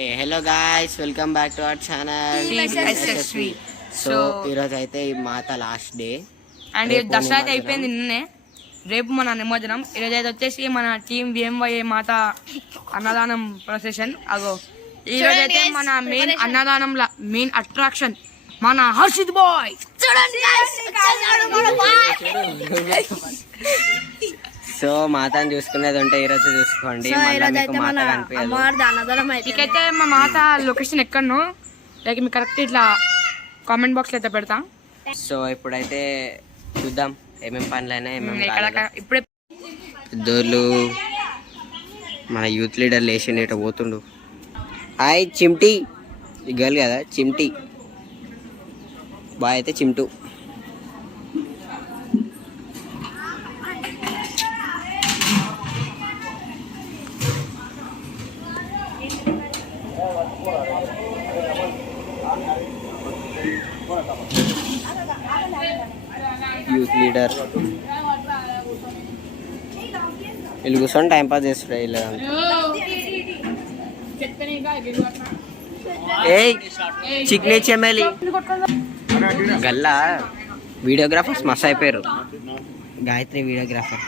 Hello guys, welcome back to our channel. So ఈరోజు అయితే ఈ మాత లాస్ట్ డే అండ్ దసరా అయితే అయిపోయింది నిన్నే. రేపు మన నిమజ్జనం. ఈరోజు అయితే వచ్చేసి మన టీం VMY మాత అన్నదానం ప్రొసెషన్. అగో ఈరోజు అయితే మన మెయిన్ అన్నదానం మెయిన్ అట్రాక్షన్ మన హర్షిత్ బాయ్. సో మాతను చూసుకునేది ఉంటే ఈరోజు చూసుకోండి. మీకైతే మా మాత లొకేషన్ ఎక్కడనో లైక్ మీకు కరెక్ట్ ఇట్లా కామెంట్ బాక్స్ లో అయితే పెడతా. సో ఇప్పుడైతే చూద్దాం ఏమేమి పనులైనా ఇప్పుడే పెద్దోళ్ళు మన యూత్ లీడర్ లేచి ఇట పోతుండు. హాయ్ చిమ్టీ, ఈ గర్ల్ కదా చిమ్టీ, బాయ్ అయితే చిమ్టు. యూత్ లీడర్ వీళ్ళు కూర్చొని టైం పాస్ చేస్తారు. వీళ్ళు ఏయ్ చిక్నే చెమ్మేలి గల్లా వీడియోగ్రాఫర్స్ మస్తు అయిపోయారు. గాయత్రి వీడియోగ్రాఫర్.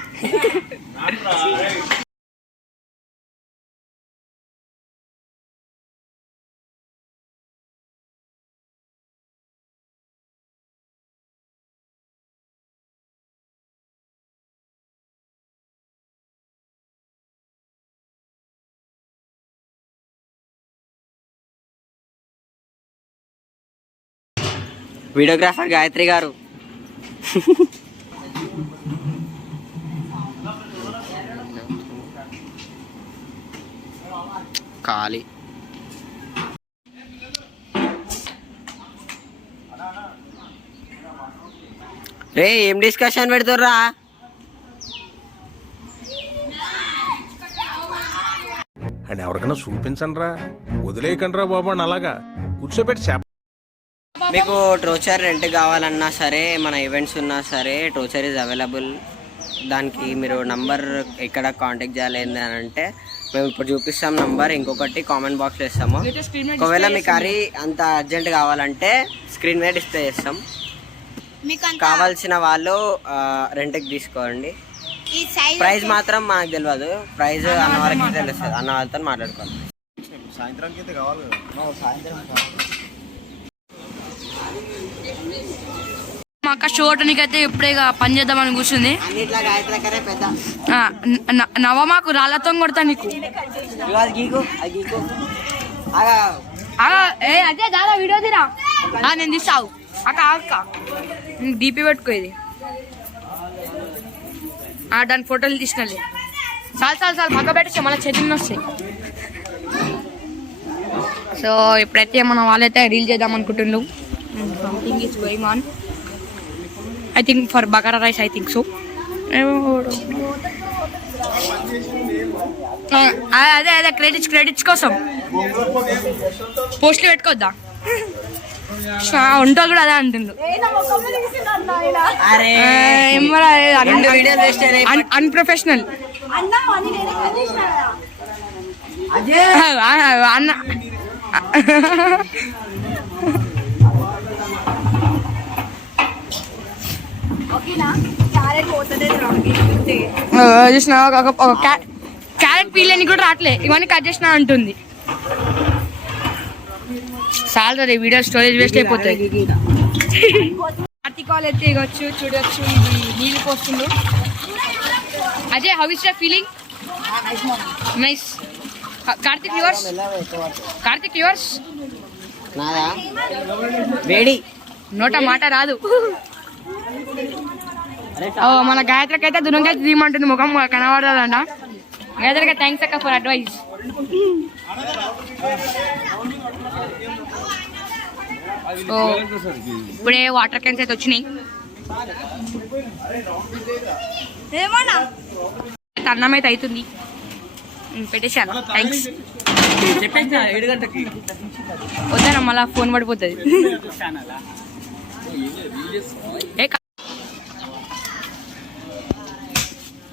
వీడియోగ్రాఫర్ గాయత్రి గారు. ఖాళీ రే ఏం డిస్కషన్ పెడుతుర్రా? అని ఎవరికైనా చూపించండి రా, వదిలేయకండి రా బాబు అని అలాగా కూర్చోబెట్టి. మీకు ట్రోచర్ రెంట్ కావాలన్నా సరే, మన ఈవెంట్స్ ఉన్నా సరే ట్రోచర్ ఈజ్ అవైలబుల్. దానికి మీరు నంబర్ ఎక్కడ కాంటాక్ట్ చేయాలి అని అంటే మేము ఇప్పుడు చూపిస్తాం నంబర్. ఇంకొకటి కామెంట్ బాక్స్లో ఇస్తాము. ఒకవేళ మీకు అది అంత అర్జెంట్ కావాలంటే స్క్రీన్ మీద డిస్ప్లే చేస్తాం. కావాల్సిన వాళ్ళు రెంట్కి తీసుకోండి. ప్రైస్ మాత్రం మనకు తెలియదు. ప్రైస్ అన్న వాళ్ళకి తెలుస్తుంది. అన్న వాళ్ళతో మాట్లాడుకోవాలి. సాయంత్రానికి అయితే కావాలి. మా అక్క షోటనికి అయితే ఇప్పుడే పని చేద్దామని కూర్చుంది. నవమాకు రాళ్ళతో కొడతా నీకు. అదే దాదా వీడియో తీరా, నేను తీసావు అక్క. అక్క డీపీ పెట్టుకోది, దాని ఫోటోలు తీసుకెళ్ళి చాలు పక్క పెట్టేసి మళ్ళీ చేతులు వస్తాయి. సో ఇప్పుడైతే మన వాళ్ళైతే రీల్ చేద్దాం అనుకుంటుండ్రు. Something is going on. I think for Bagara rice, I think so. అదే క్రెడిట్స్ కోసం పోస్ట్లు పెట్టుకోద్దా? ఉంటా కూడా అదే అంటుండు. అన్ప్రొఫెషనల్ అన్న. చూసిన క్యారెట్ పీలని కూడా రావట్లే, ఇవన్నీ కట్ చేసిన అంటుంది. చాలా వీడియో స్టోరేజ్ వేస్ట్ అయిపోతుంది. కార్తీక్ వాళ్ళు అయితే ఇవ్వచ్చు, చూడవచ్చు. ఇది నీళ్ళు పోస్తుండ్రు. Ajay, how is your feeling? Nice. Karthik yours వేడి నోట మాట రాదు. మన గాయత్రికి అయితే దూరంగా తీయమంటుంది, ముఖం కనబడదంట. గాయత్రికి థ్యాంక్స్ అక్క ఫర్ అడ్వైస్. సో ఇప్పుడే వాటర్ క్యాన్స్ అయితే వచ్చినాయి. అన్నం అయితే అవుతుంది, పెట్టేశాను. థ్యాంక్స్. వద్దాను మళ్ళా ఫోన్ పడిపోతుంది.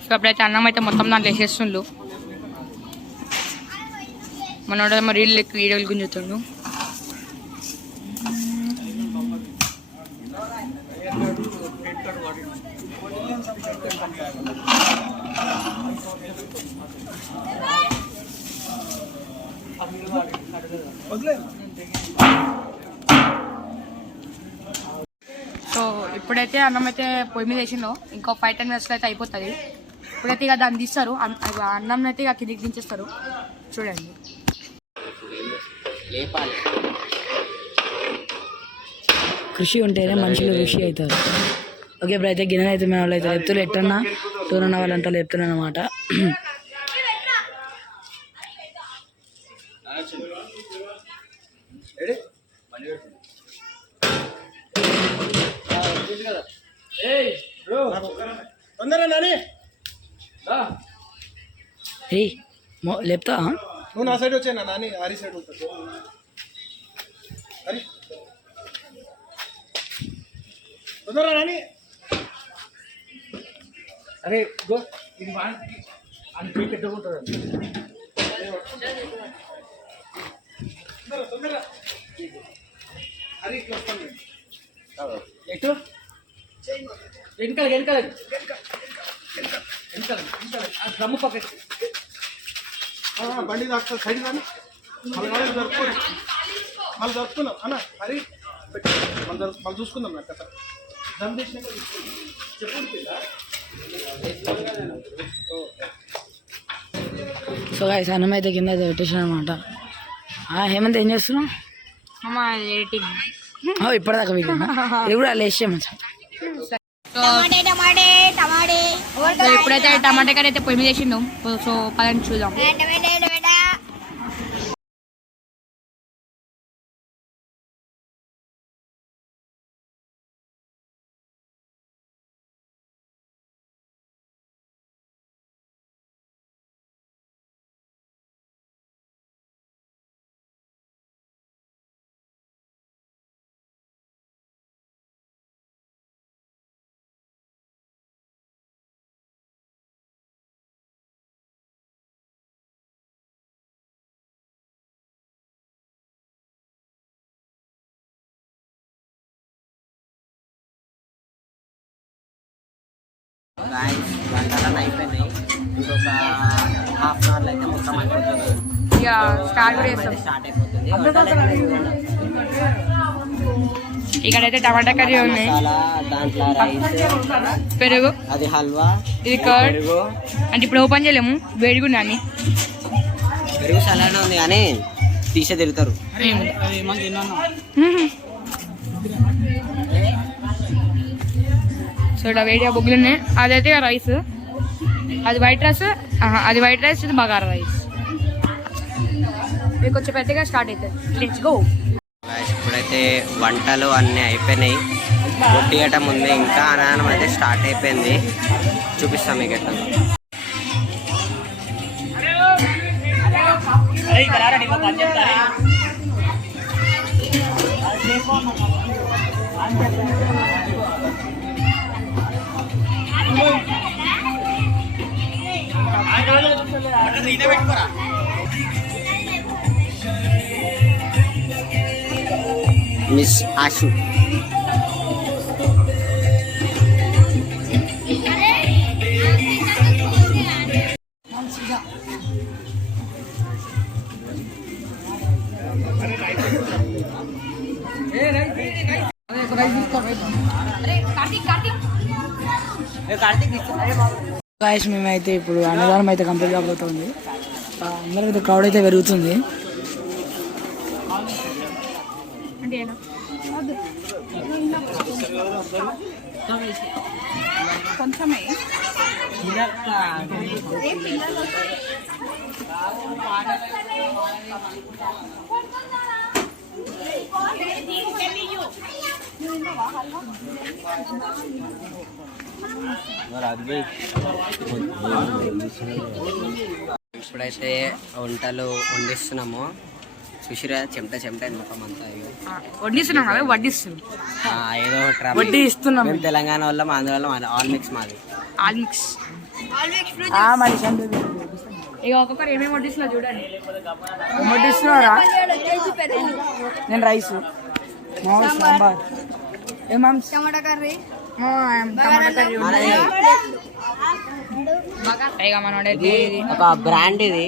సో అప్పుడైతే అన్నం అయితే మొత్తం దాంట్లో వేసేస్తుండ్రు. మనోడేమో రీల్ లెక్క వీడియోలు గుంజుతుండు. సో ఇప్పుడైతే అన్నం అయితే పొయ్యి మీద వేసిందో ఇంకో 5-10 minutes అయితే అయిపోతుంది. ఇప్పుడైతే ఇక దాన్ని తీస్తారు, అన్నం అయితే ఇక కిందికి దించేస్తారు. చూడండి కృషి ఉంటేనే మనుషులు ఋషి అవుతారు. ఓకే ఇప్పుడు అయితే గిన్నె అయితే మేము అయితే లేపుతులు ఎట్టన్నా టూనన్న వాళ్ళంతా లేపుతున్నాను అనమాట. లేపుతా నువ్వు నా సైడ్ వచ్చాయి నాని ఆరి సైడ్ ఉంటుంది. తొందరగా నాని. అరే గో ఇది అని పెట్టుకుంటుంది. తొందరగా అది ఇట్లా వస్తాను ఎటు వెనకాల డ్రమ్ము పక్కకి బండి దాకా సైడ్ కానీ మళ్ళీ జరుపుకున్నాం అన్న హరి మళ్ళీ చూసుకుందాం నాకు కథ దమ్ చేసినాక సో గాయ్స్ అన్నం అయితే కింద అయితే పెట్టేసాను అనమాట. హేమంత్ ఏం చేస్తున్నావు? ఇప్పటిదాకా మీకు ఇది కూడా లేచే మంచిగా. ఇప్పుడైతే టమాటా కర్రీ అయితే పొయ్యి మీద వేసిండు. సో పదండి చూద్దాం. వంటలు అయిపోయినాయి. ఇంకొక హాఫ్ అన్ అవర్లో అయితే మొత్తం అయిపోతుంది. ఇక స్టార్ట్ చేస్తాం. స్టార్ట్ అయిపోతుంది. ఇక్కడైతే టమాటా కర్రీ ఉన్నాయి, దాంట్లో రైస్, పెరుగు, అది హల్వా, ఇది కర్డ్. పెరుగు అంటే ఇప్పుడు ఓపెన్ చేయలేము, వేడిగుండా అని. పెరుగు సలాడ్ ఉంది కానీ తీసే తిరుగుతారు. సో ఇక్కడ వేడిగా బొగ్గులు ఉన్నాయి. అదైతే రైస్, అది వైట్ రైస్, ఇది బగారా రైస్. మీకు కొంచెం పెద్దగా స్టార్ట్ అవుతుంది. Let's go. ఇప్పుడైతే వంటలు అన్నీ అయిపోయినాయి. కొట్టియటం ఉంది, ఇంకా అన్నం అయితే స్టార్ట్ అయిపోయింది. చూపిస్తాం మీకు ఎట్లా. మిస్ ఆషు గాయస్ మేమైతే ఇప్పుడు అన్నదానం అయితే కంప్లీట్ కాబోతుంది. అందరికైతే క్రౌడ్ అయితే పెరుగుతుంది. ఇప్పుడైతే వంటలు వండిస్తున్నాము. చూసిరా చెమట మొత్తం అంతా వడ్డిస్తున్నాం కదా, వడ్డిస్తున్నాం. ఏదో వడ్డీ ఇస్తున్నాం. మేము తెలంగాణ వాళ్ళం, ఆంధ్ర వాళ్ళం, ఆల్ మిక్స్ మాది. All mix. ఇక ఒక్కొక్కరు ఏమేమి వడ్డిస్తున్నా చూడండి. వడ్డిస్తున్నారా? నేను రైస్, సాంబార్, టమాటా కర్రీ, ఇక మనోడైతే ఒక బ్రాండ్ ఇది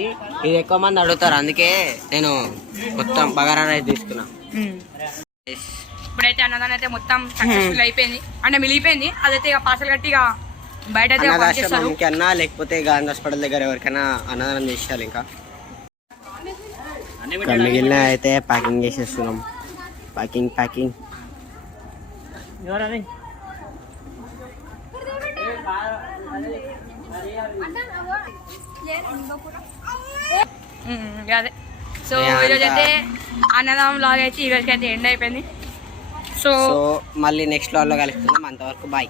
ఎక్కువ మంది అడుగుతారు, అందుకే నేను మొత్తం బగారా రైస్ తీసుకున్నా. ఇప్పుడైతే అన్నదానం అయితే మొత్తం సక్సెస్ఫుల్ అయిపోయింది, అంటే మిగిలిపోయింది. అదైతే ఇక పార్సల్ కట్టి ఇక బయట అయితే పంపిస్తారు. అన్నదాశ్రమంకి అన్నా లేకపోతే గాంధీ హాస్పిటల్ దగ్గర ఎవరికైనా అన్నదానం చేసేయాలి. ఇంకా మిగిలిన అయితే ప్యాకింగ్ చేసేస్తున్నాం. ప్యాకింగ్ అదే. సో ఈరోజు అయితే అన్నదానం లాగా అయితే ఈరోజుకి అయితే ఎండ్ అయిపోయింది. సో మళ్ళీ నెక్స్ట్ లో కలుస్తున్నాం. అంతవరకు బాయ్.